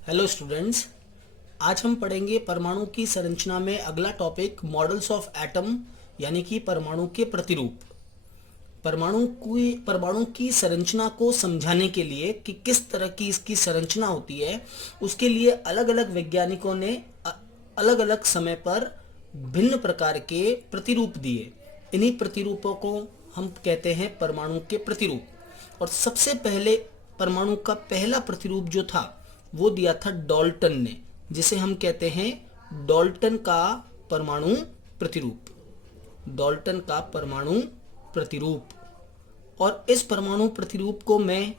Hello students. आज हम पढ़ेंगे परमाणु की संरचना में अगला टॉपिक मॉडल्स ऑफ एटम यानी कि परमाणु के प्रतिरूप। परमाणु की संरचना को समझाने के लिए कि किस तरह की इसकी संरचना होती है, उसके लिए अलग अलग वैज्ञानिकों ने अलग अलग समय पर भिन्न प्रकार के प्रतिरूप दिए। इन्हीं प्रतिरूपों को हम कहते हैं परमाणु के प्रतिरूप। और सबसे पहले परमाणु का पहला प्रतिरूप जो था वो दिया था डाल्टन ने, जिसे हम कहते हैं डाल्टन का परमाणु प्रतिरूप। डाल्टन का परमाणु प्रतिरूप। और इस परमाणु प्रतिरूप को मैं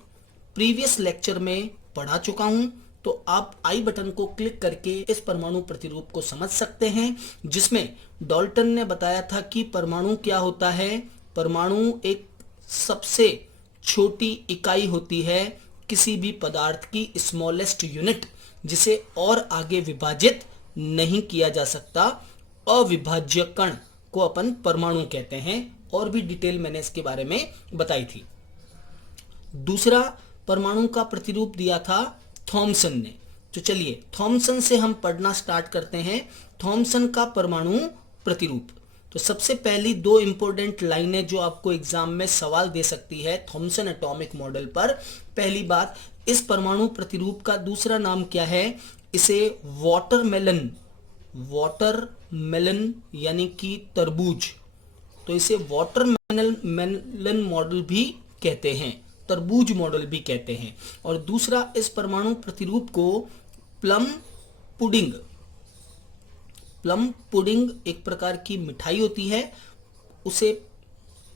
प्रीवियस लेक्चर में पढ़ा चुका हूं, तो आप आई बटन को क्लिक करके इस परमाणु प्रतिरूप को समझ सकते हैं, जिसमें डाल्टन ने बताया था कि परमाणु क्या होता है। परमाणु एक सबसे छोटी इकाई होती है किसी भी पदार्थ की, स्मॉलेस्ट यूनिट, जिसे और आगे विभाजित नहीं किया जा सकता। अविभाज्य कण को अपन परमाणु कहते हैं, और भी डिटेल मैंने इसके बारे में बताई थी। दूसरा परमाणु का प्रतिरूप दिया था थॉमसन ने। तो चलिए थॉमसन से हम पढ़ना स्टार्ट करते हैं। थॉमसन का परमाणु प्रतिरूप। तो सबसे पहली दो इंपॉर्टेंट लाइनें जो आपको एग्जाम में सवाल दे सकती है थॉमसन एटॉमिक मॉडल पर। पहली बात, इस परमाणु प्रतिरूप का दूसरा नाम क्या है? इसे वाटरमेलन यानी कि तरबूज, तो इसे वाटरमेलन मॉडल भी कहते हैं, तरबूज मॉडल भी कहते हैं। और दूसरा, इस परमाणु प्रतिरूप को प्लम पुडिंग, प्लम पुडिंग एक प्रकार की मिठाई होती है, उसे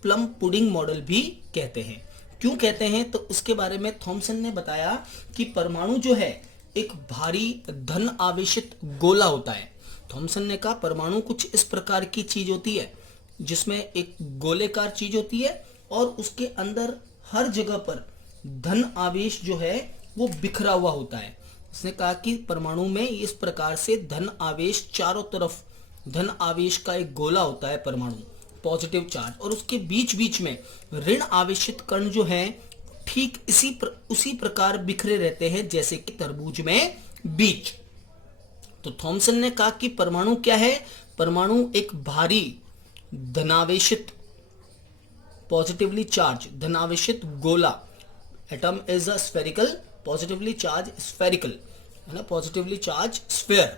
प्लम पुडिंग मॉडल भी कहते हैं। क्यों कहते हैं तो उसके बारे में थॉमसन ने बताया कि परमाणु जो है एक भारी धन आवेशित गोला होता है। थॉमसन ने कहा परमाणु कुछ इस प्रकार की चीज होती है जिसमें एक गोलेकार चीज होती है और उसके अंदर हर जगह पर धन आवेश जो है वो बिखरा हुआ होता है। उसने कहा कि परमाणु में इस प्रकार से धन आवेश, चारों तरफ धन आवेश का एक गोला होता है परमाणु, पॉजिटिव चार्ज, और उसके बीच बीच में ऋण आवेशित कण जो है ठीक उसी प्रकार बिखरे रहते हैं जैसे कि तरबूज में बीज। तो थॉमसन ने कहा कि परमाणु क्या है? परमाणु एक भारी धनावेशित, पॉजिटिवली चार्ज धनावेशित गोला। Atom is a spherical positively charge spherical, है ना, पॉजिटिवली चार्ज स्फेयर।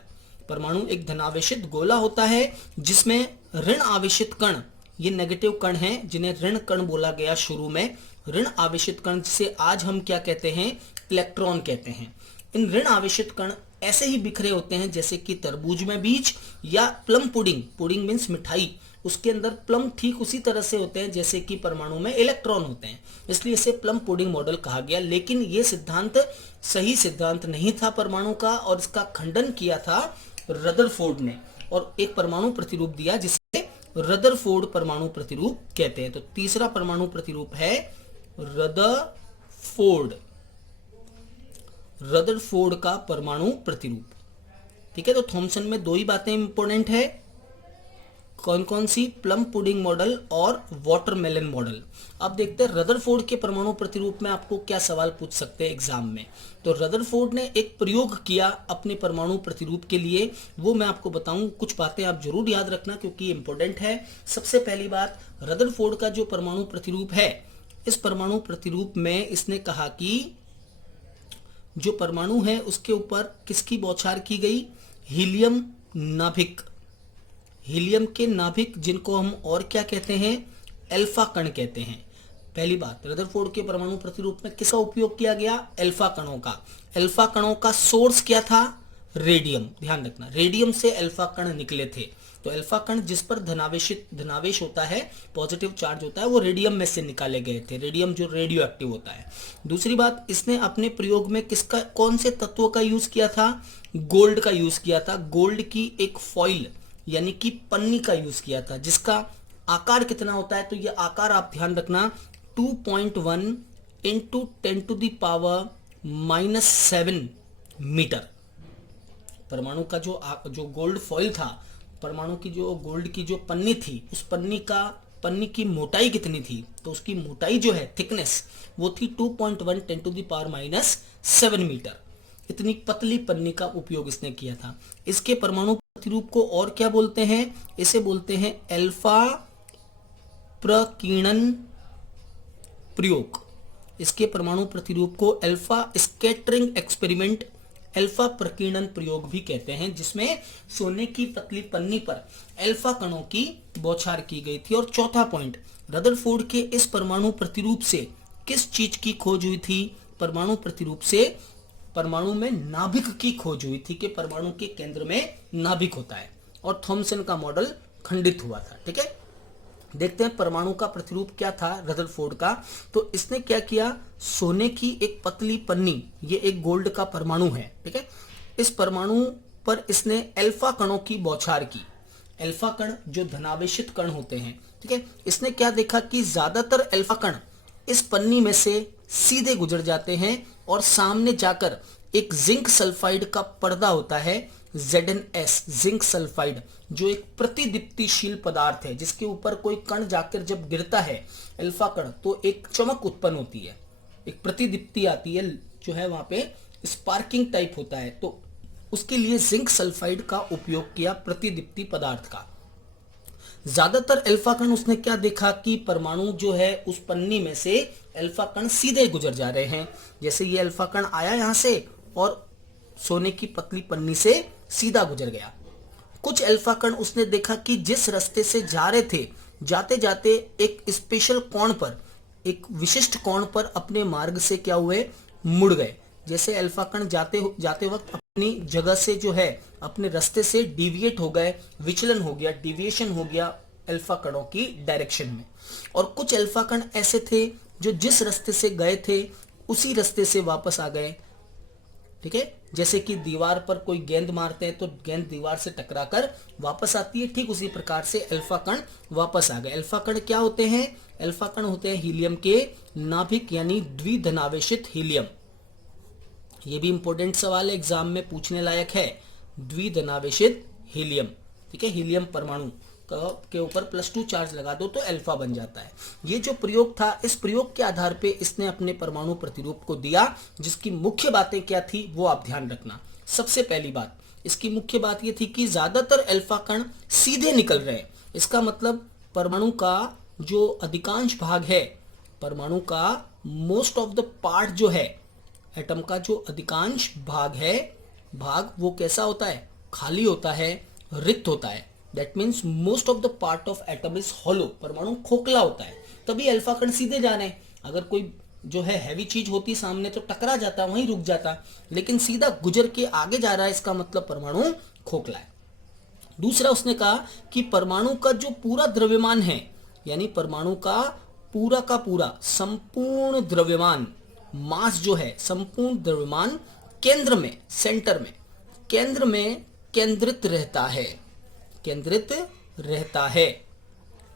परमाणु एक धनावेशित गोला होता है जिसमें ऋण आवेशित कण, ये नेगेटिव कण हैं जिन्हें ऋण कण बोला गया शुरू में, ऋण आवेशित कण जिसे आज हम क्या कहते हैं? इलेक्ट्रॉन कहते हैं। इन ऋण आवेशित कण ऐसे ही बिखरे होते हैं जैसे कि तरबूज में बीज, या प्लम पुडिंग, पुडिंग मीन्स मिठाई, उसके अंदर प्लम ठीक उसी तरह से होते हैं जैसे कि परमाणु में इलेक्ट्रॉन होते हैं, इसलिए इसे प्लम पुडिंग मॉडल कहा गया। लेकिन यह सिद्धांत सही सिद्धांत नहीं था परमाणु का, और इसका खंडन किया था रदरफोर्ड ने, और एक परमाणु प्रतिरूप दिया जिसे रदरफोर्ड परमाणु प्रतिरूप कहते हैं। तो तीसरा परमाणु प्रतिरूप है रदरफोर्ड, रदरफोर्ड का परमाणु प्रतिरूप। ठीक है, तो थॉमसन में दो ही बातें इंपॉर्टेंट है, कौन कौन सी? प्लम पुडिंग मॉडल और वाटरमेलन मॉडल। अब देखते हैं रदरफोर्ड के परमाणु प्रतिरूप में आपको क्या सवाल पूछ सकते हैं एग्जाम में। तो रदरफोर्ड ने एक प्रयोग किया अपने परमाणु प्रतिरूप के लिए, वो मैं आपको बताऊं। कुछ बातें आप जरूर याद रखना क्योंकि इंपॉर्टेंट है। सबसे पहली बात, रदरफोर्ड का जो परमाणु प्रतिरूप है, इस परमाणु प्रतिरूप में इसने कहा कि जो परमाणु है उसके ऊपर किसकी बौछार की गई? हीलियम नाभिक, हीलियम के नाभिक, जिनको हम और क्या कहते हैं? अल्फा कण कहते हैं। पहली बात, रदरफोर्ड के परमाणु प्रतिरूप में किसका उपयोग किया गया? अल्फा कणों का। अल्फा कणों का सोर्स क्या था? रेडियम। ध्यान रखना, रेडियम से अल्फा कण निकले थे। तो अल्फा कण जिस पर धनावेश होता है, पॉजिटिव चार्ज होता है, वो रेडियम में से निकाले गए थे। रेडियम जो रेडियो एक्टिव होता है। दूसरी बात, इसने अपने प्रयोग में किसका, कौन से तत्व का यूज किया था? गोल्ड का यूज किया था। गोल्ड की एक फॉइल यानी कि पन्नी का यूज किया था, जिसका आकार कितना होता है? तो ये आकार आप ध्यान रखना, 2.1 इंटू 10⁻⁻7 मीटर। परमाणु का जो गोल्ड फॉइल था, परमाणु की जो गोल्ड की जो पन्नी थी, उस पन्नी की मोटाई कितनी थी? तो उसकी मोटाई जो है, थिकनेस, वो थी 2.1 10⁻⁻7 मीटर। इतनी पतली पन्नी का उपयोग इसने किया था। इसके परमाणु प्रतिरूप को और क्या बोलते हैं? इसे बोलते हैं अल्फा प्रकीर्णन प्रयोग। इसके परमाणु प्रतिरूप को अल्फा स्कैटरिंग एक्सपेरिमेंट, अल्फा प्रकीर्णन प्रयोग भी कहते हैं, जिसमें सोने की पतली पन्नी पर अल्फा कणों की बौछार की गई थी। और चौथा पॉइंट, रदरफोर्ड के इस परमाणु प्रतिरूप से किस चीज की खोज हुई थी? परमाणु प्रतिरूप से परमाणु में नाभिक की खोज हुई थी कि परमाणु के केंद्र में नाभिक होता है, और थॉमसन का मॉडल खंडित हुआ था। ठीक है, देखते हैं परमाणु का प्रतिरूप क्या था रदरफोर्ड का। तो इसने क्या किया, सोने की एक पतली पन्नी, ये एक गोल्ड का परमाणु है, ठीक है, इस परमाणु पर इसने अल्फा कणों की बौछार की। अल्फा कण जो धनावेशित कण होते हैं, ठीक है, इसने क्या देखा कि ज्यादातर अल्फा कण इस पन्नी में से सीधे गुजर जाते हैं और सामने जाकर एक जिंक सल्फाइड का पर्दा होता है, ZnS, जिंक सल्फाइड, जो एक प्रतिदीप्तिशील पदार्थ है, जिसके ऊपर कोई कण जाकर जब गिरता है अल्फा कण, तो एक चमक उत्पन्न होती है, एक प्रतिदीप्ति आती है, जो है वहां पे स्पार्किंग टाइप होता है। तो उसके लिए जिंक सल्फाइड का उपयोग किया, प्रतिदीप्ति पदार्थ का। ज्यादातर अल्फा कण उसने क्या देखा कि परमाणु जो है उस पन्नी में से अल्फा कण सीधे गुजर जा रहे हैं। जैसे ये अल्फा कण आया यहां से और सोने की पतली पन्नी से सीधा गुजर गया। कुछ अल्फा कण उसने देखा कि जिस रास्ते से जा रहे थे, जाते जाते एक स्पेशल कोण पर, एक विशिष्ट कोण पर अपने मार्ग से क्या हुए, मुड़ गए। जैसे अल्फा कण जाते जाते वक्त अपनी जगह से जो है अपने रास्ते से डिविएट हो गए, विचलन हो गया, डिविएशन हो गया अल्फा कणों की डायरेक्शन में। और कुछ अल्फा कण ऐसे थे जो जिस रास्ते से गए थे उसी रास्ते से वापस आ गए। ठीक है, जैसे कि दीवार पर कोई गेंद मारते हैं तो गेंद दीवार से टकराकर वापस आती है, ठीक उसी प्रकार से अल्फा कण वापस आ गए। अल्फा कण क्या होते हैं? अल्फा कण होते हैं हीलियम के नाभिक, यानी द्विधनावेशित हीलियम। ये भी इंपॉर्टेंट सवाल है, एग्जाम में पूछने लायक है, द्विधनावेशित हीलियम। ठीक है, हीलियम परमाणु के ऊपर +2 चार्ज लगा दो तो अल्फा बन जाता है। ये जो प्रयोग था, इस प्रयोग के आधार पे इसने अपने परमाणु प्रतिरूप को दिया, जिसकी मुख्य बातें क्या थी वो आप ध्यान रखना। सबसे पहली बात, इसकी मुख्य बात ये थी कि ज्यादातर अल्फा कण सीधे निकल रहे हैं। इसका मतलब परमाणु का जो अधिकांश भाग है, परमाणु का मोस्ट ऑफ द पार्ट जो है, एटम का जो अधिकांश भाग है, भाग वो कैसा होता है? खाली होता है, रिक्त होता है। That means most of the part of atom is hollow, परमाणु खोखला होता है, तभी अल्फा कण सीधे जा रहे हैं। अगर कोई जो है हैवी चीज होती सामने तो टकरा जाता, वहीं रुक जाता, लेकिन सीधा गुजर के आगे जा रहा है, इसका मतलब परमाणु खोखला है। दूसरा उसने कहा कि परमाणु का जो पूरा द्रव्यमान है, यानी परमाणु का पूरा संपूर्ण द्रव्यमान, मास जो है, संपूर्ण द्रव्यमान केंद्र में, सेंटर में, केंद्र में केंद्रित रहता है, केंद्रित रहता है।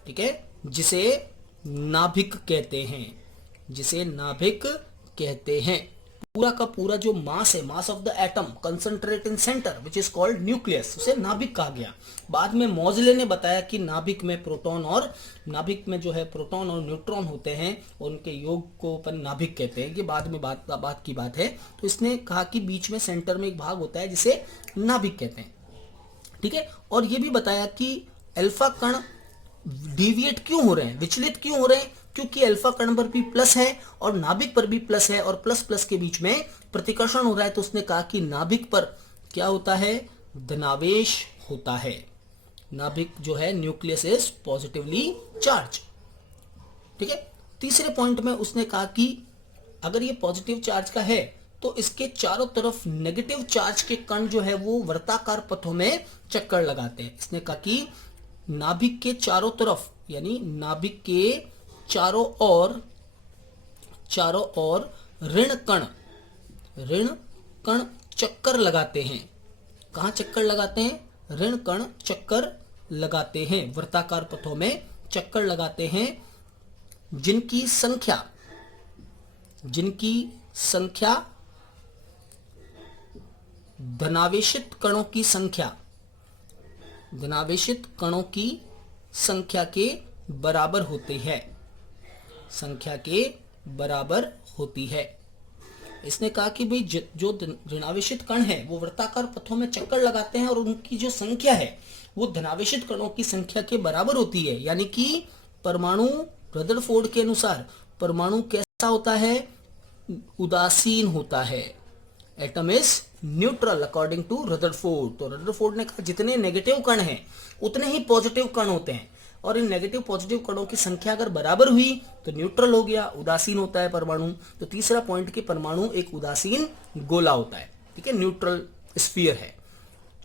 ठीक है, जिसे नाभिक कहते हैं, जिसे नाभिक कहते हैं। पूरा का पूरा जो मास है, mass of the atom concentrate in centre which is called nucleus, उसे नाभिक कहा गया। बाद में मोजले ने बताया कि नाभिक में प्रोटॉन और नाभिक में जो है प्रोटॉन और न्यूट्रॉन होते हैं, उनके योग को अपन नाभिक कहते हैं। ये बाद में बात की बात है। तो इसने कहा कि बीच में सेंटर में एक भाग होता है जिसे नाभिक कहते हैं। ठीक है, और ये भी बताया कि अल्फा कण डिविएट क्यों हो रहे हैं, विचलित क्यों हो रहे हैं, क्योंकि अल्फा कण पर भी प्लस है और नाभिक पर भी प्लस है, और प्लस प्लस के बीच में प्रतिकर्षण हो रहा है। तो उसने कहा कि नाभिक पर क्या होता है? धनावेश होता है। नाभिक जो है, न्यूक्लियस इज पॉजिटिवली चार्ज। ठीक है, तीसरे पॉइंट में उसने कहा कि अगर ये पॉजिटिव चार्ज का है तो इसके चारों तरफ नेगेटिव चार्ज के कण जो है वो वर्ताकार पथों में चक्कर लगाते हैं। इसने कहा कि नाभिक के चारों तरफ, यानी नाभिक के चारों ओर ऋण कण चक्कर लगाते हैं। कहां चक्कर लगाते हैं? ऋण कण चक्कर लगाते हैं, वर्ताकार पथों में चक्कर लगाते हैं, जिनकी संख्या धनावेशित कणों की संख्या के बराबर होती है, इसने कहा कि भाई जो ऋणावेशित कण है वो वृत्ताकार पथों में चक्कर लगाते हैं और उनकी जो संख्या है वो धनावेशित कणों की संख्या के बराबर होती है। यानी कि परमाणु रदरफोर्ड के अनुसार परमाणु कैसा होता है, उदासीन होता है। Atom is neutral according to Rutherford. तो रदरफोर्ड ने कहा जितने नेगेटिव कण हैं उतने ही पॉजिटिव कण होते हैं, और इन नेगेटिव पॉजिटिव कणों की संख्या अगर बराबर हुई तो न्यूट्रल हो गया, उदासीन होता है परमाणु। तो तीसरा पॉइंट कि परमाणु एक उदासीन गोला होता है, ठीक है, न्यूट्रल स्फीयर है।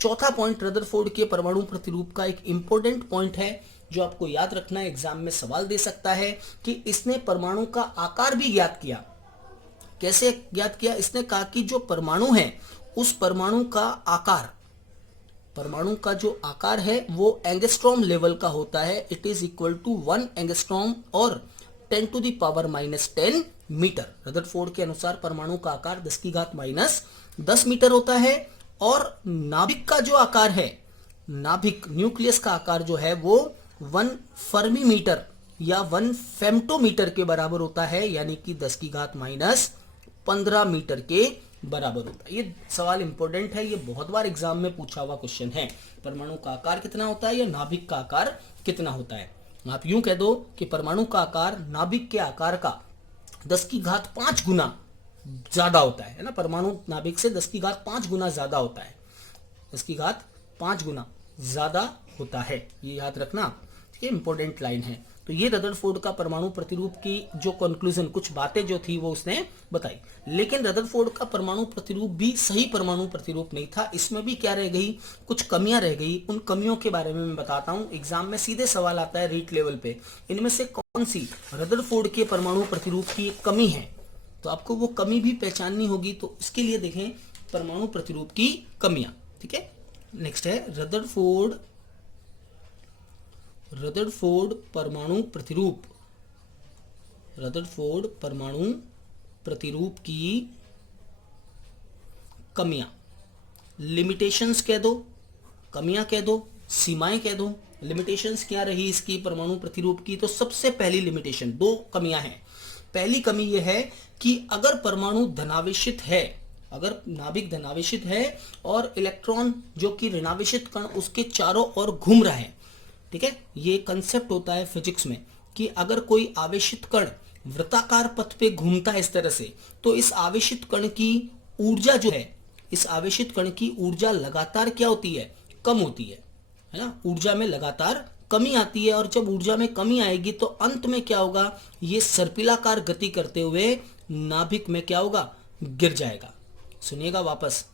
चौथा पॉइंट रदरफोर्ड के परमाणु प्रतिरूप का एक इंपॉर्टेंट पॉइंट है जो आपको याद रखना है, एग्जाम में सवाल दे सकता है कि इसने परमाणु का आकार भी ज्ञात किया। कैसे ज्ञात किया? इसने कहा कि जो परमाणु है उस परमाणु का आकार, परमाणु का जो आकार है वो एंगस्ट्रॉम लेवल का होता है। It is equal to 1 angstrom और 10 to the power -10 metre. Rutherford के अनुसार परमाणु का आकार 10 की घात -10 मीटर होता है, और नाभिक का जो आकार है, नाभिक न्यूक्लियस का आकार जो है वो 1 फर्मी मीटर या 1 फेम्टोमीटर के बराबर होता है, यानी कि 10 की घात -15 मीटर के बराबर होता है। ये सवाल इंपॉर्टेंट है, ये बहुत बार एग्जाम में पूछा हुआ क्वेश्चन है। परमाणु का आकार कितना होता है या नाभिक का आकार कितना होता है? आप यूं कह दो कि परमाणु का आकार नाभिक के आकार का 10 की घात 5 गुना ज्यादा होता है ना। परमाणु नाभिक से 10 की घात 5 गुना ज्यादा होता है, 10 की घात 5 गुना ज्यादा होता है, ये याद रखना, ये इंपॉर्टेंट लाइन है। तो ये रदरफोर्ड का परमाणु प्रतिरूप की जो कंक्लूजन, कुछ बातें जो थी वो उसने बताई। लेकिन रदरफोर्ड का परमाणु प्रतिरूप भी सही परमाणु प्रतिरूप नहीं था, इसमें भी क्या रह गई, कुछ कमियां रह गई। उन कमियों के बारे में मैं बताता हूं, एग्जाम में सीधे सवाल आता है रीट लेवल पे, इनमें से कौन सी रदरफोर्ड के परमाणु प्रतिरूप की एक कमी है, तो आपको वो कमी भी पहचाननी होगी। तो इसके लिए देखें परमाणु प्रतिरूप की कमियां, ठीक है। नेक्स्ट है रदरफोर्ड परमाणु प्रतिरूप, रदरफोर्ड परमाणु प्रतिरूप की कमियां। लिमिटेशंस कह दो, कमियां कह दो, सीमाएं कह दो। लिमिटेशंस क्या रही इसकी परमाणु प्रतिरूप की? तो सबसे पहली लिमिटेशन, 2 कमियां हैं। पहली कमी यह है कि अगर परमाणु धनावेशित है, अगर नाभिक धनावेशित है और इलेक्ट्रॉन जो कि ऋणावेशित कण उसके चारों ओर घूम रहा है, ठीक है, ये कंसेप्ट होता है फिजिक्स में कि अगर कोई आवेशित कण वृत्ताकार पथ पे घूमता है इस तरह से, तो इस आवेशित कण की ऊर्जा जो है, इस आवेशित कण की ऊर्जा लगातार क्या होती है, कम होती है ना। ऊर्जा में लगातार कमी आती है, और जब ऊर्जा में कमी आएगी तो अंत में क्या होगा, ये सर्पिलाकार गति करते हुए नाभिक में क्या होगा, गिर जाएगा। सुनिएगा वापस,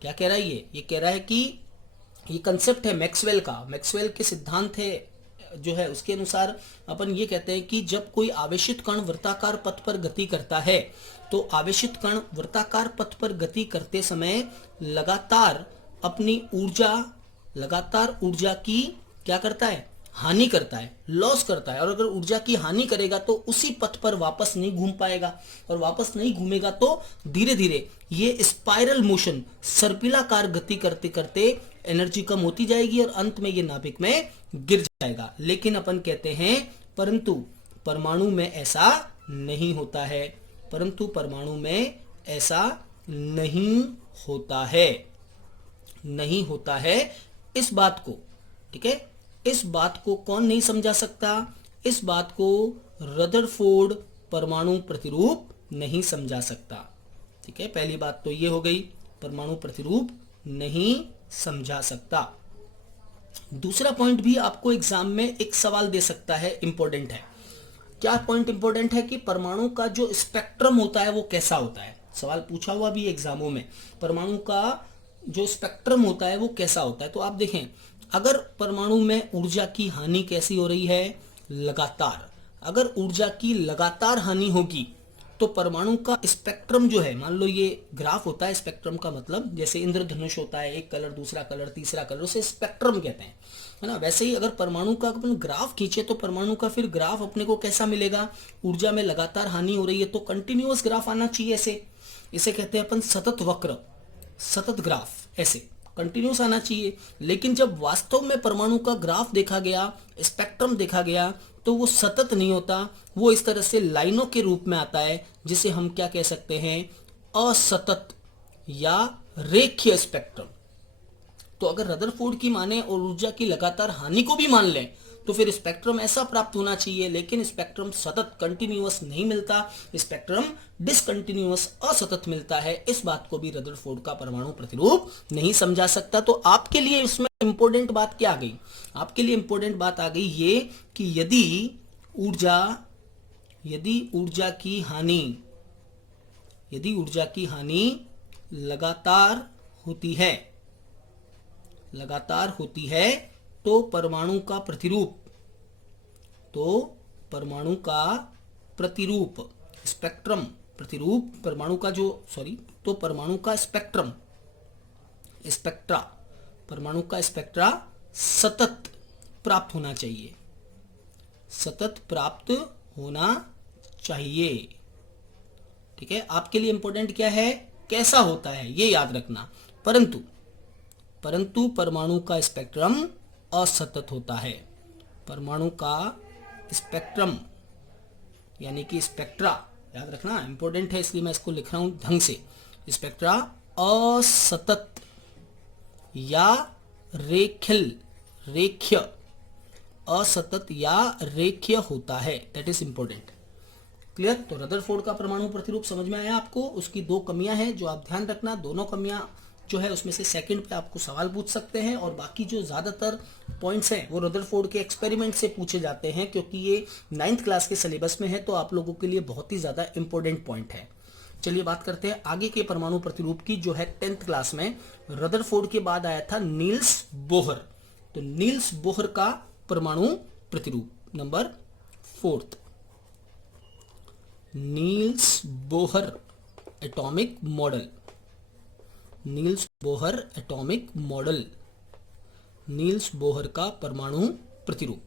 क्या कह रहा है ये कह रहा है कि ये कंसेप्ट है मैक्सवेल का, मैक्सवेल के सिद्धांत है जो है उसके अनुसार अपन ये कहते हैं कि जब कोई आवेशित कण वृत्ताकार पथ पर गति करता है, तो आवेशित कण वृत्ताकार पथ पर गति करते समय लगातार अपनी ऊर्जा की क्या करता है, हानि करता है, लॉस करता है। और अगर ऊर्जा की हानि करेगा तो उसी पथ पर वापस नहीं घूम पाएगा, और वापस नहीं घूमेगा तो धीरे धीरे ये स्पाइरल मोशन, सर्पिलाकार गति करते करते एनर्जी कम होती जाएगी और अंत में ये नाभिक में गिर जाएगा। लेकिन अपन कहते हैं परंतु परमाणु में ऐसा नहीं होता है, परंतु परमाणु में ऐसा नहीं होता है, नहीं होता है। इस बात को, ठीक है, इस बात को कौन नहीं समझा सकता? इस बात को रदरफोर्ड परमाणु प्रतिरूप नहीं समझा सकता, ठीक है। पहली बात तो ये हो गई, परमाणु प्रतिरूप नहीं समझा सकता। दूसरा पॉइंट भी आपको एग्जाम में एक सवाल दे सकता है, इंपॉर्टेंट है। क्या पॉइंट इंपॉर्टेंट है कि परमाणु का जो स्पेक्ट्रम होता है वो कैसा होता है। सवाल पूछा हुआ भी एग्जामों में, परमाणु का जो स्पेक्ट्रम होता है वो कैसा होता है। तो आप देखें, अगर परमाणु में ऊर्जा की हानि कैसी हो रही है, लगातार, अगर ऊर्जा की लगातार हानि होगी तो परमाणु का स्पेक्ट्रम जो है, मान लो ये ग्राफ होता है, स्पेक्ट्रम का मतलब जैसे इंद्रधनुष होता है, एक कलर, दूसरा कलर, तीसरा कलर, उसे स्पेक्ट्रम कहते हैं, है ना। वैसे ही अगर परमाणु का अपन ग्राफ खींचे तो परमाणु का फिर ग्राफ अपने को कैसा मिलेगा, ऊर्जा में लगातार हानि हो रही है तो कंटिन्यूअस ग्राफ आना चाहिए। ऐसे इसे कहते हैं अपन सतत वक्र, सतत ग्राफ, ऐसे कंटिन्यूस आना चाहिए। लेकिन जब वास्तव में परमाणु का ग्राफ देखा गया, स्पेक्ट्रम देखा गया, तो वो सतत नहीं होता, वो इस तरह से लाइनों के रूप में आता है, जिसे हम क्या कह सकते हैं, असतत या रेखीय स्पेक्ट्रम। तो अगर रदरफोर्ड की माने और ऊर्जा की लगातार हानि को भी मान लें तो फिर स्पेक्ट्रम ऐसा प्राप्त होना चाहिए, लेकिन स्पेक्ट्रम सतत कंटिन्यूअस नहीं मिलता, स्पेक्ट्रम डिसकंटिन्यूअस असतत मिलता है। इस बात को भी रदरफोर्ड का परमाणु प्रतिरूप नहीं समझा सकता। तो आपके लिए इसमें इंपॉर्टेंट बात क्या आ गई? आपके लिए इंपॉर्टेंट बात आ गई ये कि यदि ऊर्जा की हानि लगातार होती है तो परमाणु का स्पेक्ट्रा सतत प्राप्त होना चाहिए। ठीक है, आपके लिए इंपॉर्टेंट क्या है, कैसा होता है ये याद रखना। परंतु परमाणु का स्पेक्ट्रम असतत होता है। परमाणु का स्पेक्ट्रम यानी कि स्पेक्ट्रा याद रखना इंपॉर्टेंट है, इसलिए मैं इसको लिख रहा हूं ढंग से। स्पेक्ट्रा असतत या रेखीय होता है। That is important. क्लियर? तो रदरफोर्ड का परमाणु प्रतिरूप समझ में आया आपको। उसकी दो कमियां हैं जो आप ध्यान रखना। दोनों कमियां जो है उसमें से सेकंड पे आपको सवाल पूछ सकते हैं, और बाकी जो ज्यादातर पॉइंट्स हैं वो रदरफोर्ड के एक्सपेरिमेंट से पूछे जाते हैं, क्योंकि ये 9th क्लास के सिलेबस में है, तो आप लोगों के लिए बहुत ही ज्यादा इंपॉर्टेंट पॉइंट है। चलिए बात करते हैं आगे के परमाणु प्रतिरूप की, जो है 10th क्लास में। रदरफोर्ड के बाद आया था नील्स बोहर। तो नील्स बोहर का परमाणु प्रतिरूप number 4th, Niels Bohr atomic model. Niels Bohr का परमाणु प्रतिरूप।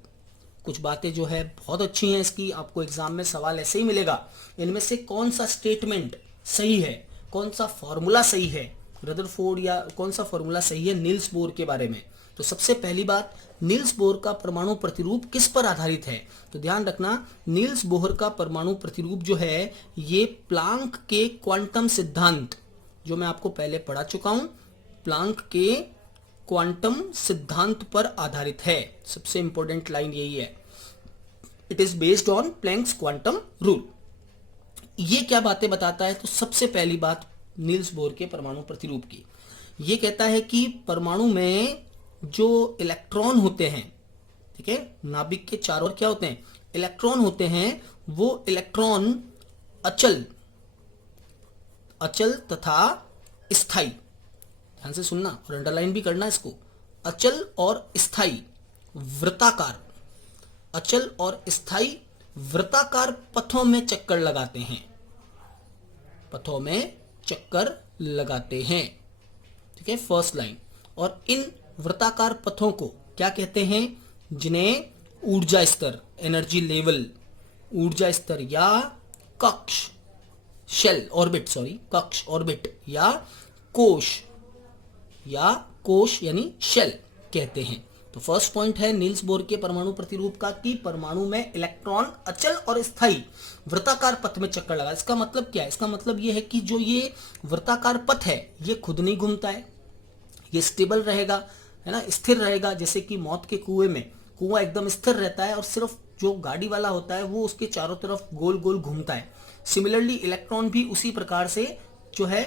कुछ बातें जो है बहुत अच्छी हैं इसकी, आपको एग्जाम में सवाल ऐसे ही मिलेगा। इनमें से कौन सा स्टेटमेंट सही है, कौन सा फॉर्मूला सही है रदरफोर्ड, या कौन सा फॉर्मूला सही है नील्स बोर के बारे में। तो सबसे पहली बात, नील्स बोर का परमाणु प्रतिरूप किस पर आधारित है? तो ध्यान रखना, नील्स बोहर का परमाणु प्रतिरूप जो है ये प्लांक के क्वांटम सिद्धांत, जो मैं आपको पहले पढ़ा चुका हूं, प्लांक के क्वांटम सिद्धांत पर आधारित है। सबसे इंपॉर्टेंट लाइन यही है, it is based on Planck's quantum rule. ये क्या बातें बताता है? तो सबसे पहली बात नील्स बोर के परमाणु प्रतिरूप की, ये कहता है कि परमाणु में जो इलेक्ट्रॉन होते हैं, ठीक है, नाभिक के चारों ओर क्या होते हैं, इलेक्ट्रॉन होते हैं, वो इलेक्ट्रॉन अचल तथा स्थायी, ध्यान से सुनना और अंडरलाइन भी करना इसको, अचल और स्थायी वृत्ताकार पथों में चक्कर लगाते हैं। ठीक है, फर्स्ट लाइन। और इन वृत्ताकार पथों को क्या कहते हैं? जिन्हें ऊर्जा स्तर, एनर्जी लेवल, ऊर्जा स्तर या कक्ष ऑर्बिट या कोश यानी शेल कहते हैं। तो फर्स्ट पॉइंट है नील्स बोर के परमाणु प्रतिरूप का कि परमाणु में इलेक्ट्रॉन अचल और स्थायी वृत्ताकार पथ में चक्कर लगा। इसका मतलब क्या है? इसका मतलब यह है कि जो ये वृत्ताकार पथ है ये खुद नहीं घूमता है, ये स्टेबल रहेगा, है ना, स्थिर रहेगा। जैसे कि मौत के कुएं में कुआं एकदम स्थिर रहता है और सिर्फ जो गाड़ी वाला होता है वो उसके चारों तरफ गोल गोल घूमता है। सिमिलरली इलेक्ट्रॉन भी उसी प्रकार से जो है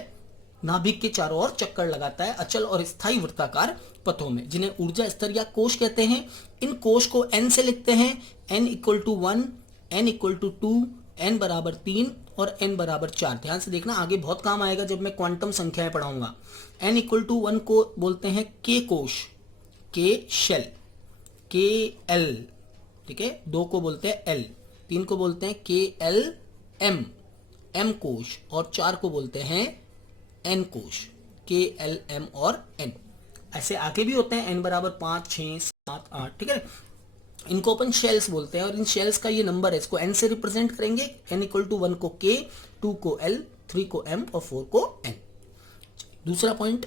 नाभिक के चारों ओर चक्कर लगाता है अचल और स्थायी वृत्ताकार पथों में, जिन्हें ऊर्जा स्तर या कोश कहते हैं। इन कोश को n से लिखते हैं, n = 1, n = 2, n = 3 और n = 4। ध्यान से देखना, आगे बहुत काम आएगा जब मैं क्वांटम संख्याएं पढ़ाऊंगा। n = 1 को बोलते हैं k कोश, k शेल, KL, ठीक है, 2 को बोलते हैं L, 3 को बोलते हैं KLM, M कोश, और 4 को बोलते हैं N कोश, KLM और N। ऐसे आगे भी होते हैं, n = 5, 6, 7, 8, ठीक है। इनको अपन शेल्स बोलते हैं, और इन शेल्स का ये नंबर है, इसको n से रिप्रेजेंट करेंगे। n = 1 को K, 2 को L, 3 को M और 4 को N। दूसरा पॉइंट,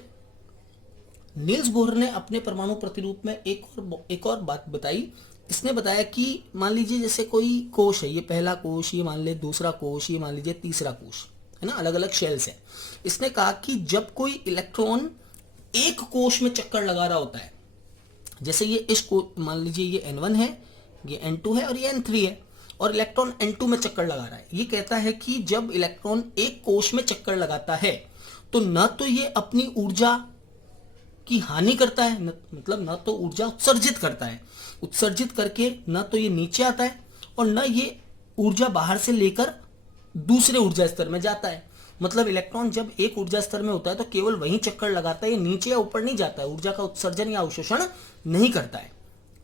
नील्स बोहर ने अपने परमाणु प्रतिरूप में एक और बात बताई। इसने बताया कि मान लीजिए जैसे कोई कोश है, ये पहला कोश, ये मान ले दूसरा कोश, ये मान लीजिए तीसरा कोश, है ना, अलग अलग शेल्स है। इसने कहा कि जब कोई इलेक्ट्रॉन एक कोश में चक्कर लगा रहा होता है, जैसे ये इस मान लीजिए ये N1 है, ये N2 है और ये N3 है, और इलेक्ट्रॉन N2 में चक्कर लगा रहा है। ये कहता है कि जब इलेक्ट्रॉन एक कोश में चक्कर लगाता है तो न तो ये अपनी ऊर्जा की हानि करता है, मतलब न तो ऊर्जा उत्सर्जित करता है, उत्सर्जित करके न तो ये नीचे आता है और न ये ऊर्जा बाहर से लेकर दूसरे ऊर्जा स्तर में जाता है। मतलब इलेक्ट्रॉन जब एक ऊर्जा स्तर में होता है तो केवल वहीं चक्कर लगाता है, ये नीचे या ऊपर नहीं जाता है, ऊर्जा का उत्सर्जन या अवशोषण नहीं करता है,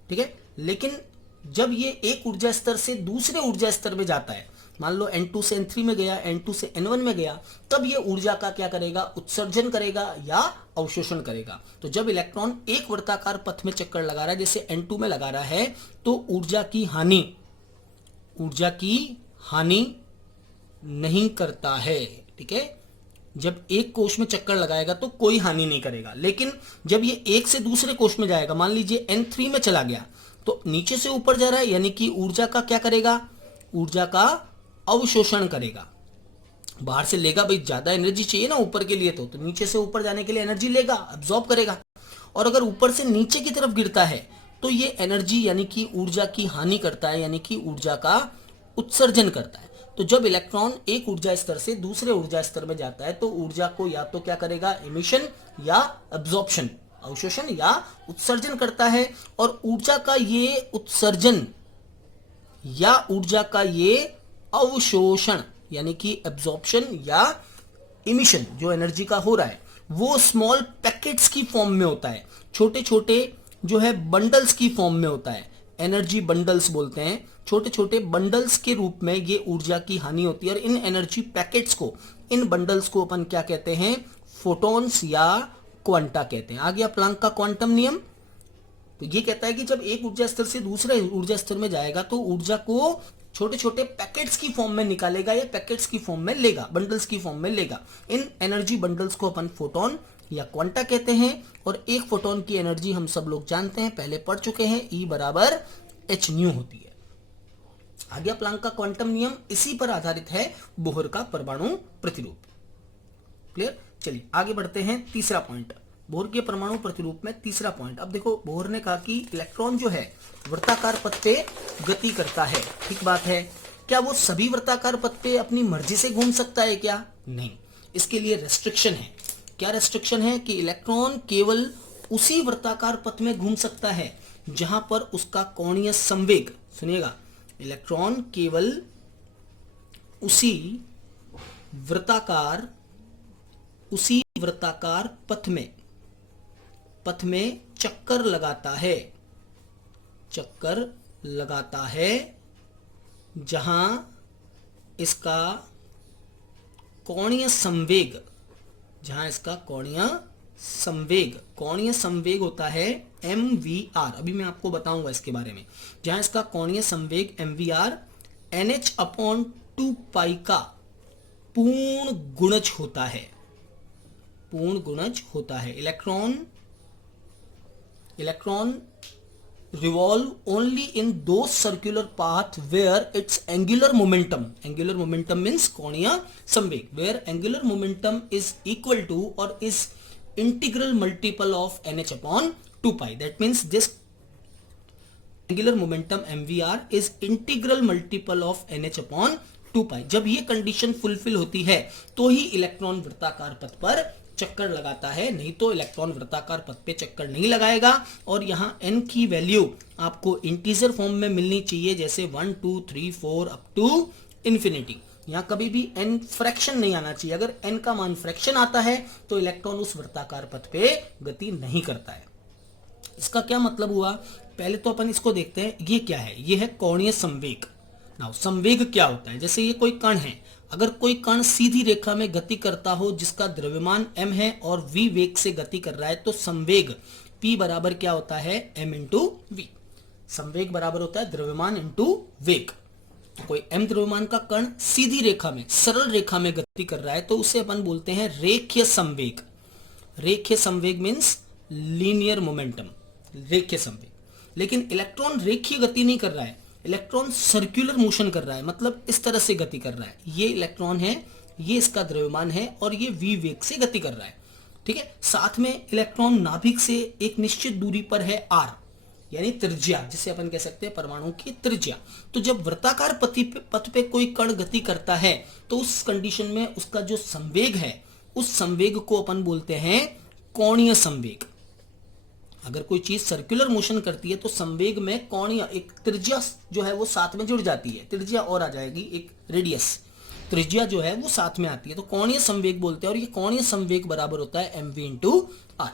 ठीक है। लेकिन जब ये एक ऊर्जा स्तर से दूसरे ऊर्जा स्तर में जाता है, मान लो N2 से N3 में गया, N2 से N1 में गया, तब ये ऊर्जा का क्या करेगा, उत्सर्जन करेगा या अवशोषण करेगा। तो जब इलेक्ट्रॉन एक वर्ताकार पथ में चक्कर लगा रहा है, जैसे N2 में लगा रहा है, तो ऊर्जा की हानि नहीं करता है, ठीक है। जब एक कोश में चक्कर लगाएगा तो कोई हानि नहीं करेगा। लेकिन जब ये एक से दूसरे कोश में जाएगा, मान लीजिए N3 में चला गया, तो नीचे से ऊपर जा रहा है, यानी कि ऊर्जा का क्या करेगा, ऊर्जा का अवशोषण करेगा, बाहर से लेगा। भाई ज्यादा एनर्जी चाहिए ना ऊपर के लिए, तो नीचे से ऊपर जाने के लिए एनर्जी लेगा, अब्सॉर्ब करेगा। और अगर ऊपर से नीचे की तरफ गिरता है तो ये एनर्जी यानी कि ऊर्जा की हानि करता है, यानी कि ऊर्जा का उत्सर्जन करता है। तो जब इलेक्ट्रॉन एक ऊर्जा स्तर से दूसरे ऊर्जा स्तर में जाता है तो ऊर्जा को या तो क्या करेगा, एमिशन या एब्जॉर्प्शन, अवशोषण या उत्सर्जन करता है। और ऊर्जा का ये उत्सर्जन या ऊर्जा का ये अवशोषण यानी कि एब्जॉर्प्शन या इमिशन जो एनर्जी का हो रहा है, वो स्मॉल पैकेट्स की फॉर्म में होता है, छोटे छोटे जो है बंडल्स की फॉर्म में होता है, एनर्जी बंडल्स बोलते हैं। छोटे छोटे बंडल्स के रूप में ये ऊर्जा की हानि होती है। और इन एनर्जी पैकेट्स को, इन बंडल्स को अपन क्या कहते हैं, फोटॉन्स या क्वांटा कहते हैं। आ गया प्लांक का क्वांटम नियम। तो ये कहता है कि जब एक ऊर्जा स्तर से दूसरे ऊर्जा स्तर में जाएगा तो ऊर्जा को छोटे छोटे पैकेट्स की फॉर्म में निकालेगा या पैकेट्स की फॉर्म में लेगा, बंडल्स की फॉर्म में लेगा। इन एनर्जी बंडल्स को अपन फोटोन या क्वांटा कहते हैं। और एक फोटोन की एनर्जी हम सब लोग जानते हैं, पहले पढ़ चुके हैं, E बराबर h न्यू होती है। आ गया प्लांक का क्वांटम नियम, इसी पर आधारित है बोहर का परमाणु प्रतिरूप। क्लियर। चलिए आगे बढ़ते हैं, तीसरा पॉइंट, बोहर के परमाणु प्रतिरूप में तीसरा पॉइंट। अब देखो बोहर ने कहा कि इलेक्ट्रॉन जो है वृत्ताकार पथ पे गति करता है, ठीक बात है। क्या वो सभी वृत्ताकार पथ पे अपनी मर्जी से घूम सकता है क्या? नहीं, इसके लिए रेस्ट्रिक्शन है। क्या रेस्ट्रिक्शन है? कि इलेक्ट्रॉन केवल उसी वृत्ताकार पथ में घूम सकता है जहां पर उसका कोणीय संवेग, सुनिएगा, इलेक्ट्रॉन केवल उसी वृत्ताकार पथ में चक्कर लगाता है जहां इसका कोणीय संवेग होता है mvr। अभी मैं आपको बताऊंगा इसके बारे में। जहां इसका कोणीय संवेग mvr nh/2π का पूर्ण गुणज होता है। Electron revolve only in those circular path where its angular momentum means कोणीय संवेग, where angular momentum is equal to or is integral multiple of nh/2π. That means this angular momentum mvr is integral multiple of nh/2π। जब ये condition fulfil होती है तो ही electron वृत्ताकार पथ पर चक्कर लगाता है, नहीं तो इलेक्ट्रॉन वृत्ताकार पथ पे चक्कर नहीं लगाएगा। और यहाँ n की वैल्यू आपको इंटीजर फॉर्म में मिलनी चाहिए, जैसे 1 2 3 4 अप टू इंफिनिटी। यहाँ कभी भी n फ्रैक्शन नहीं आना चाहिए। अगर n का मान फ्रैक्शन आता है तो इलेक्ट्रॉन उस वृत्ताकार पथ पे गति नहीं करता है। इसका क्या मतलब हुआ? पहले तो अपन इसको देखते हैं, ये क्या है? ये है कोणीय संवेग। नाउ संवेग क्या होता है? जैसे ये कोई कण है, अगर कोई कण सीधी रेखा में गति करता हो जिसका द्रव्यमान m है और v वेग से गति कर रहा है, तो संवेग p बराबर क्या होता है? m into v। संवेग बराबर होता है द्रव्यमान इंटू वेग। तो कोई m द्रव्यमान का कण सीधी रेखा में, सरल रेखा में गति कर रहा है तो उसे अपन बोलते हैं रेखीय संवेग। रेखीय संवेग मीन्स लीनियर मोमेंटम, रेखीय संवेग। लेकिन इलेक्ट्रॉन रेखीय गति नहीं कर रहा है, इलेक्ट्रॉन सर्कुलर मोशन कर रहा है, मतलब इस तरह से गति कर रहा है। ये इलेक्ट्रॉन है ये इसका द्रव्यमान है और ये v वेग से गति कर रहा है। ठीक है, साथ में इलेक्ट्रॉन नाभिक से एक निश्चित दूरी पर है r, यानी त्रिज्या, जिसे अपन कह सकते हैं परमाणु की त्रिज्या। तो जब वृत्ताकार पथ पे कोई कण गति करता है तो उस कंडीशन में उसका जो संवेग है, उस संवेग को अपन बोलते हैं कोणीय संवेग। अगर कोई चीज सर्कुलर मोशन करती है तो संवेग में कोणीय एक त्रिज्या जो है वो साथ में जुड़ जाती है, त्रिज्या और आ जाएगी, एक रेडियस, त्रिज्या जो है वो साथ में आती है, तो कोणीय संवेग बोलते हैं। और ये कोणीय संवेग बराबर होता है mv इंटू आर।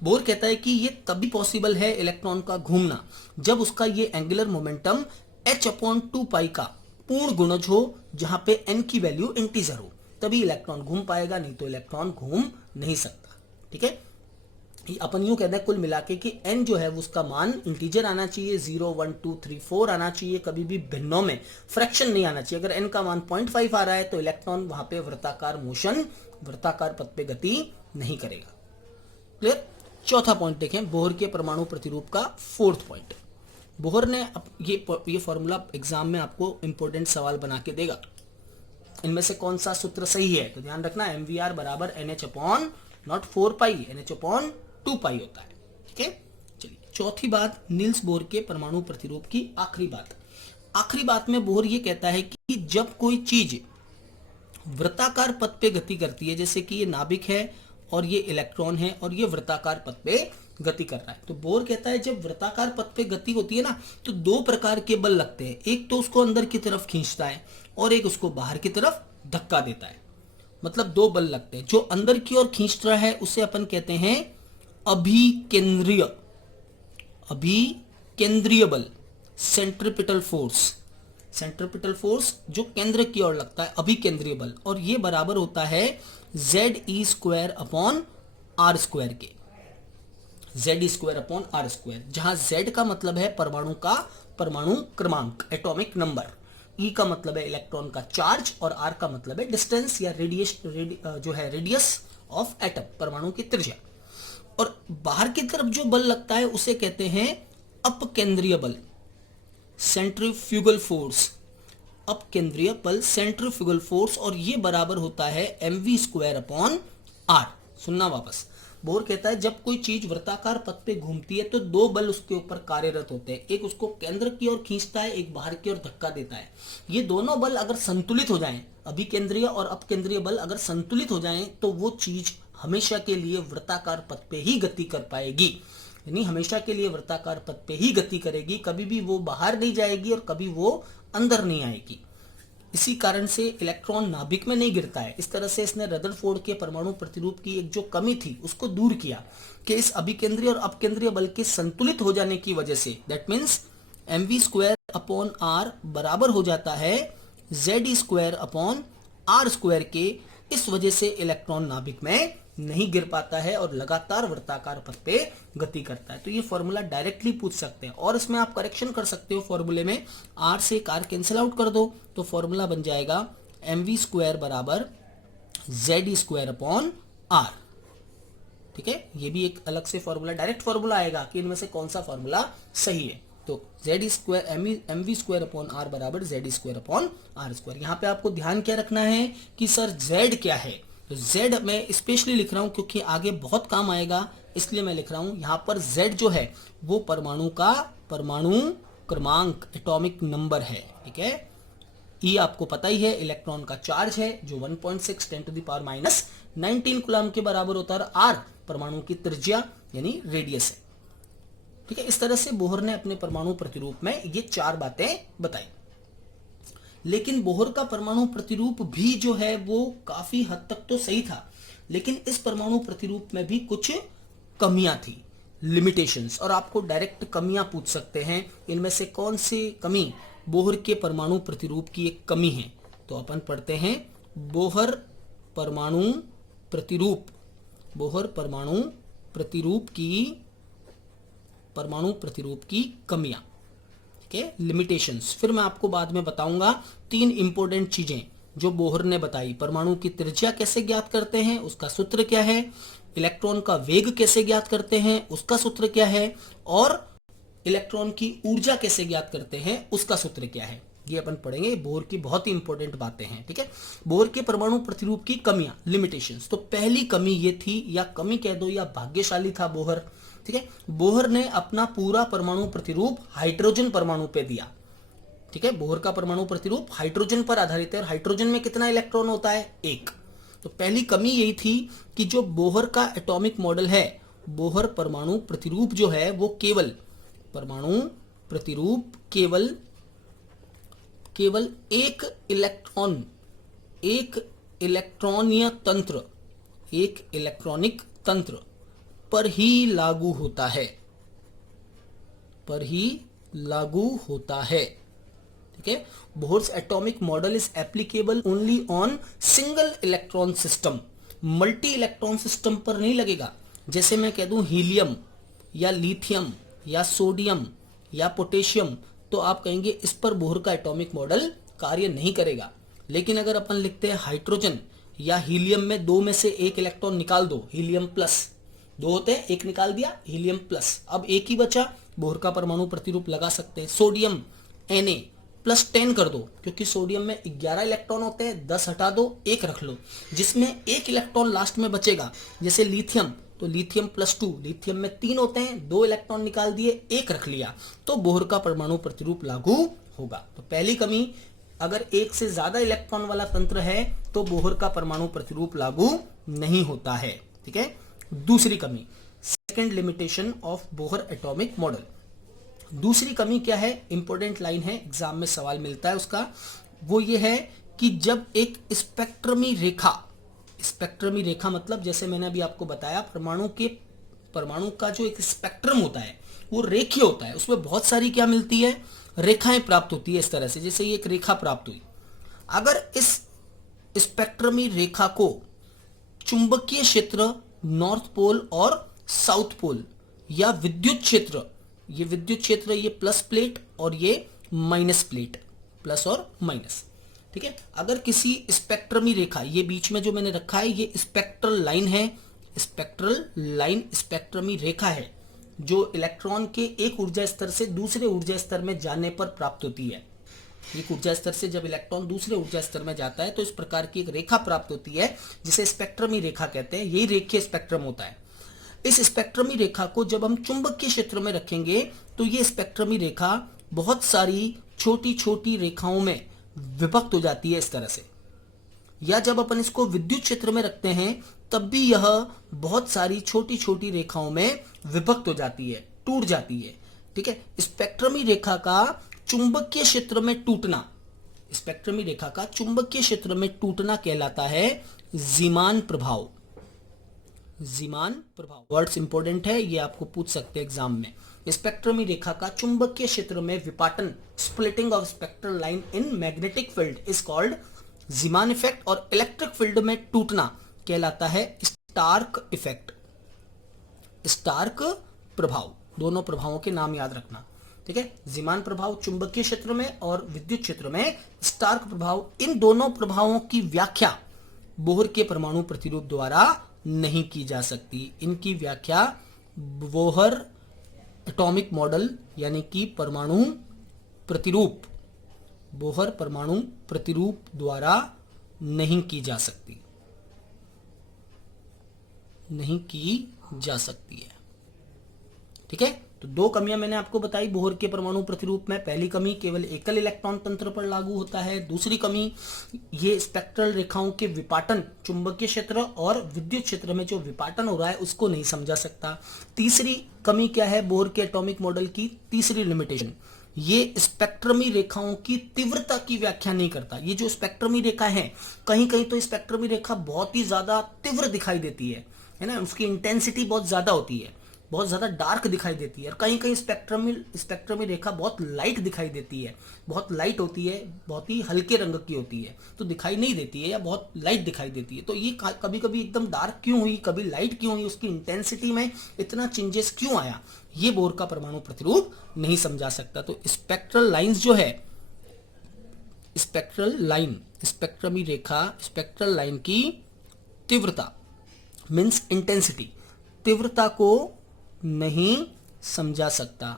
बोर कहता है कि ये तभी पॉसिबल है इलेक्ट्रॉन का घूमना जब उसका ये एंगुलर मोमेंटम h/2π का पूर्ण गुणज हो, जहां पे n की वैल्यू इंटीजर हो, तभी इलेक्ट्रॉन घूम पाएगा, नहीं तो इलेक्ट्रॉन घूम नहीं सकता। ठीक है, अपन यूं कहते हैं कुल मिला के कि n जो है उसका मान इंटीजर आना चाहिए, 0 1 2 3 4 आना चाहिए, कभी भी भिन्नों में फ्रैक्शन नहीं आना चाहिए। अगर n का मान 0.5 आ रहा है तो इलेक्ट्रॉन वहां पे वृत्ताकार मोशन, वृत्ताकार पथ पे गति नहीं करेगा। क्लियर। चौथा पॉइंट देखें, बोहर के परमाणु प्रतिरूप का फोर्थ पॉइंट। बोहर ने ये फॉर्मूला एग्जाम में आपको इंपॉर्टेंट सवाल बना के देगा। इनमें से कौन सा सूत्र सही है, तो ध्यान रखना mvr बराबर nh upon not 4π, nh upon 2π होता है। ठीक है, चलिए चौथी बात, नील्स बोहर के परमाणु प्रतिरूप की आखिरी बात। आखिरी बात में बोहर ये कहता है कि जब कोई चीज वृत्ताकार पथ पे गति करती है, जैसे कि ये नाभिक है और ये इलेक्ट्रॉन है और ये वृत्ताकार पथ पे गति कर रहा है, तो बोहर कहता है जब वृत्ताकार पथ पे गति होती है ना तो दो प्रकार के बल लगते हैं, एक तो उसको अंदर की तरफ खींचता है और एक उसको बाहर की तरफ धक्का देता है। मतलब दो बल लगते हैं, जो अंदर की ओर खींच रहा है उसे अपन कहते हैं अभिकेंद्रीय बल, सेंट्रीपिटल फोर्स। सेंट्रीपिटल फोर्स जो केंद्र की ओर लगता है, अभिकेंद्रीय बल, और ये बराबर होता है ZE² अपॉन R स्क्वायर के, ZE² अपॉन R स्क्वायर, जहां Z का मतलब है परमाणु का परमाणु क्रमांक, एटॉमिक नंबर, E का मतलब है इलेक्ट्रॉन का चार्ज और R का मतलब है डिस्टेंस या रेडियस ऑफ एटम, परमाणु की त्रिज्या। और बाहर की तरफ जो बल लगता है उसे कहते हैं अपकेंद्रीय बल, सेंट्रीफ्यूगल फोर्स, अपकेंद्रीय बल, सेंट्रीफ्यूगल फोर्स, और ये बराबर होता है mv² अपॉन r। सुनना वापस, बोहर कहता है जब कोई चीज वृत्ताकार पथ पे घूमती है तो दो बल उसके ऊपर कार्यरत होते हैं, एक उसको केंद्र की ओर खींचता है, एक बाहर की ओर धक्का देता है। ये दोनों बल अगर संतुलित हो जाएं, अभिकेंद्रीय और अपकेंद्रीय बल अगर संतुलित हो जाएं, तो वो चीज हमेशा के लिए वृत्ताकार पथ पे ही गति कर पाएगी, यानी हमेशा के लिए वृत्ताकार पथ पे ही गति करेगी, कभी भी वो बाहर नहीं जाएगी और कभी वो अंदर नहीं आएगी। इसी कारण से इलेक्ट्रॉन नाभिक में नहीं गिरता है। इस तरह से इसने रदरफोर्ड के परमाणु प्रतिरूप की एक जो कमी थी उसको दूर किया कि इस अभिकेंद्रीय और अपकेंद्रीय बल के संतुलित हो जाने की वजह से, that means mv² upon r बराबर हो जाता है ZE² अपॉन R स्क्वायर के। इस वजह से इलेक्ट्रॉन नाभिक में नहीं गिर पाता है और लगातार वृत्ताकार पथ पे गति करता है। तो ये फॉर्मूला डायरेक्टली पूछ सकते हैं और इसमें आप करेक्शन कर सकते हो, फॉर्मूले में r से एक r कैंसिल आउट कर दो तो फॉर्मूला बन जाएगा mv² बराबर ZE² अपॉन r। ठीक है, ये भी एक अलग से फॉर्मूला, डायरेक्ट फॉर्मूला आएगा कि इनमें से कौन सा फॉर्मूला सही है। तो mv² अपॉन r बराबर ZE² अपॉन r स्क्वायर। यहाँ पे आपको ध्यान क्या रखना है कि सर z क्या है, तो z मैं स्पेशली लिख रहा हूं क्योंकि आगे बहुत काम आएगा, इसलिए मैं लिख रहा हूं। यहां पर z जो है वो परमाणु का परमाणु क्रमांक, एटॉमिक नंबर है। ठीक है, E आपको पता ही है इलेक्ट्रॉन का चार्ज है जो 1.6 10⁻⁹ कूलम के बराबर होता है, R परमाणु की त्रिज्या यानी रेडियस है। ठीक है, इस तरह से बोहर ने अपने परमाणु प्रतिरूप में ये चार बातें बताई। लेकिन बोहर का परमाणु प्रतिरूप भी जो है वो काफी हद तक तो सही था, लेकिन इस परमाणु प्रतिरूप में भी कुछ कमियां थी, लिमिटेशंस, और आपको डायरेक्ट कमियां पूछ सकते हैं। इनमें से कौन सी कमी बोहर के परमाणु प्रतिरूप की एक कमी है, तो अपन पढ़ते हैं बोहर परमाणु प्रतिरूप, बोहर परमाणु प्रतिरूप की कमियां, ठीक है, लिमिटेशंस। फिर मैं आपको बाद में बताऊंगा तीन इंपॉर्टेंट चीजें जो बोहर ने बताई। परमाणु की त्रिज्या कैसे ज्ञात करते हैं, उसका सूत्र क्या है, इलेक्ट्रॉन का वेग कैसे ज्ञात करते हैं, उसका सूत्र क्या है, और इलेक्ट्रॉन की ऊर्जा कैसे ज्ञात करते हैं, उसका सूत्र क्या है। ये अपन पढ़ेंगे, बोहर की बहुत ही इंपॉर्टेंट बातें हैं, ठीक है। बोहर के परमाणु प्रतिरूप की कमियां, लिमिटेशंस। तो पहली कमी ये थी, या कमी कह दो या भाग्यशाली था बोहर, ठीक है। बोहर ने अपना पूरा परमाणु प्रतिरूप हाइड्रोजन परमाणु पे दिया, ठीक है। बोहर का परमाणु प्रतिरूप हाइड्रोजन पर आधारित है, और हाइड्रोजन में कितना इलेक्ट्रॉन होता है? एक। तो पहली कमी यही थी कि जो बोहर का एटॉमिक मॉडल है, बोहर परमाणु प्रतिरूप जो है वो केवल परमाणु प्रतिरूप केवल एक इलेक्ट्रॉनीय तंत्र, एक इलेक्ट्रॉनिक तंत्र पर ही लागू होता है, ठीक है। Bohr's atomic model is applicable only on single electron system, multi electron system पर नहीं लगेगा। जैसे मैं कह दूं हीलियम या लिथियम या सोडियम या पोटेशियम, तो आप कहेंगे इस पर बोहर का एटॉमिक मॉडल कार्य नहीं करेगा। लेकिन अगर अपन लिखते हैं हाइड्रोजन या हीलियम में दो में से एक इलेक्ट्रॉन निकाल दो, हीलियम प्लस, दो होते हैं, एक निकाल दिया, हीलियम प्लस, अब एक ही बचा, बोहर का परमाणु प्रतिरूप लगा सकते हैं। सोडियम Na प्लस 10 कर दो, क्योंकि सोडियम में 11 इलेक्ट्रॉन होते हैं, 10 हटा दो, एक रख लो, जिसमें एक इलेक्ट्रॉन लास्ट में बचेगा। जैसे लिथियम, तो लिथियम प्लस 2, लिथियम में 3 होते हैं, 2 इलेक्ट्रॉन निकाल दिए, एक रख लिया, तो बोहर का परमाणु प्रतिरूप लागू होगा। तो पहली कमी, अगर एक से ज्यादा इलेक्ट्रॉन वाला तंत्र है तो बोहर का परमाणु प्रतिरूप लागू नहीं होता है, ठीक है। दूसरी कमी, second limitation of Bohr atomic model. दूसरी कमी क्या है? इंपॉर्टेंट लाइन है, एग्जाम में सवाल मिलता है उसका, वो ये है कि जब एक स्पेक्ट्रमी रेखा मतलब जैसे मैंने अभी आपको बताया, परमाणु का जो एक स्पेक्ट्रम होता है वो रेखीय होता है, उसमें बहुत सारी क्या मिलती है? रेखाएं प्राप्त होती है। इस तरह से जैसे ये एक रेखा प्राप्त हुई, अगर इस स्पेक्ट्रमी रेखा को चुंबकीय क्षेत्र नॉर्थ पोल और साउथ पोल या विद्युत क्षेत्र, ये विद्युत क्षेत्र, ये प्लस प्लेट और ये माइनस प्लेट, प्लस और माइनस, ठीक है। अगर किसी स्पेक्ट्रमी रेखा, ये बीच में जो मैंने रखा है ये स्पेक्ट्रल लाइन है, स्पेक्ट्रमी रेखा है जो इलेक्ट्रॉन के एक ऊर्जा स्तर से दूसरे ऊर्जा स्तर में जाने पर प्राप्त होती है। एक ऊर्जा स्तर से जब इलेक्ट्रॉन दूसरे ऊर्जा स्तर में जाता है तो इस प्रकार की एक रेखा प्राप्त होती है जिसे स्पेक्ट्रमी रेखा कहते हैं। यही रेखीय स्पेक्ट्रम होता है। इस स्पेक्ट्रमी रेखा को जब हम चुंबकीय क्षेत्र में रखेंगे तो ये स्पेक्ट्रमी रेखा बहुत सारी छोटी छोटी रेखाओं में विभक्त हो जाती है इस तरह से, या जब अपन इसको विद्युत क्षेत्र में रखते हैं तब भी यह बहुत सारी छोटी छोटी रेखाओं में विभक्त हो जाती है, टूट जाती है, ठीक है। स्पेक्ट्रमी रेखा का चुंबकीय क्षेत्र में टूटना, स्पेक्ट्रमी रेखा का चुंबकीय क्षेत्र में टूटना कहलाता है जीमान प्रभाव। वर्ड्स इंपॉर्टेंट है, ये आपको पूछ सकते हैं एग्जाम में। स्पेक्ट्रमी रेखा का चुंबकीय क्षेत्र में विपाटन, splitting of spectral line in magnetic field is called Zeeman effect, और इलेक्ट्रिक फील्ड में टूटना कहलाता है स्टार्क इफेक्ट, स्टार्क प्रभाव। दोनों प्रभावों के नाम याद रखना, ठीक है। जीमान प्रभाव चुंबकीय क्षेत्र में और विद्युत क्षेत्र में स्टार्क प्रभाव, इन दोनों प्रभावों की व्याख्या बोहर के परमाणु प्रतिरूप द्वारा नहीं की जा सकती। इनकी व्याख्या बोहर एटॉमिक मॉडल यानी कि परमाणु प्रतिरूप, बोहर परमाणु प्रतिरूप द्वारा नहीं की जा सकती है, ठीक है। तो दो कमियां मैंने आपको बताई बोहर के परमाणु प्रतिरूप में। पहली कमी, केवल एकल इलेक्ट्रॉन तंत्र पर लागू होता है। दूसरी कमी, ये स्पेक्ट्रल रेखाओं के विपाटन, चुंबकीय क्षेत्र और विद्युत क्षेत्र में जो विपाटन हो रहा है उसको नहीं समझा सकता। तीसरी कमी क्या है बोहर के एटॉमिक मॉडल की? तीसरी लिमिटेशन, ये स्पेक्ट्रमी रेखाओं की तीव्रता की व्याख्या नहीं करता। ये जो स्पेक्ट्रमी रेखा है, कहीं कहीं तो स्पेक्ट्रमी रेखा बहुत ही ज्यादा तीव्र दिखाई देती है ना, उसकी इंटेंसिटी बहुत ज्यादा होती है, बहुत ज्यादा डार्क दिखाई देती है। और कहीं कहीं स्पेक्ट्रमी रेखा बहुत लाइट दिखाई देती है, बहुत लाइट होती है, बहुत ही हल्के रंग की होती है, तो दिखाई नहीं देती है या बहुत लाइट दिखाई देती है। तो ये कभी कभी एकदम डार्क क्यों हुई, कभी लाइट क्यों हुई, उसकी इंटेंसिटी में इतना चेंजेस क्यों आया, ये बोहर का परमाणु प्रतिरूप नहीं समझा सकता। तो स्पेक्ट्रल लाइंस जो है, स्पेक्ट्रल लाइन, स्पेक्ट्रमी रेखा, स्पेक्ट्रल लाइन की तीव्रता मीन्स इंटेंसिटी, तीव्रता को नहीं समझा सकता,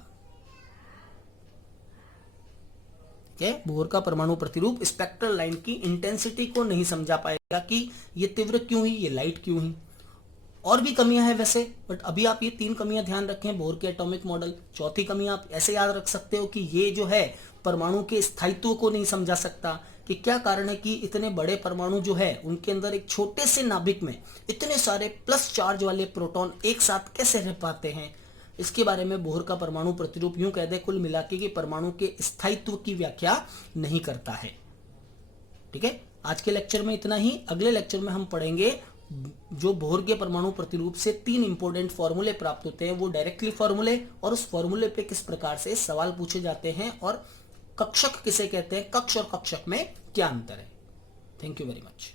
ठीक है, बोर का परमाणु प्रतिरूप स्पेक्ट्रल लाइन की इंटेंसिटी को नहीं समझा पाएगा कि ये तीव्र क्यों हुई, ये लाइट क्यों हुई। और भी कमियां हैं वैसे, बट अभी आप ये 3 कमियां ध्यान रखें बोर के एटॉमिक मॉडल। चौथी कमी आप ऐसे याद रख सकते हो कि ये जो है परमाणु के स्थायित्व को नहीं समझा सकता, कि क्या कारण है कि इतने बड़े परमाणु जो है उनके अंदर एक छोटे से नाभिक में इतने सारे प्लस चार्ज वाले प्रोटॉन एक साथ कैसे रह पाते हैं। इसके बारे में बोर का परमाणु प्रतिरूप यूं कह दे कुल मिलाके कि परमाणु के स्थायित्व की व्याख्या नहीं करता है। ठीक है, आज के लेक्चर में इतना ही। अगले लेक्चर में हम पढ़ेंगे जो बोर के परमाणु प्रतिरूप से 3 इंपॉर्टेंट फॉर्मूले प्राप्त होते हैं, वो डायरेक्टली फॉर्मूले, और उस फॉर्मूले पे किस प्रकार से सवाल पूछे जाते हैं, और कक्षक किसे कहते हैं, कक्ष और कक्षक में क्या अंतर है। Thank you very much.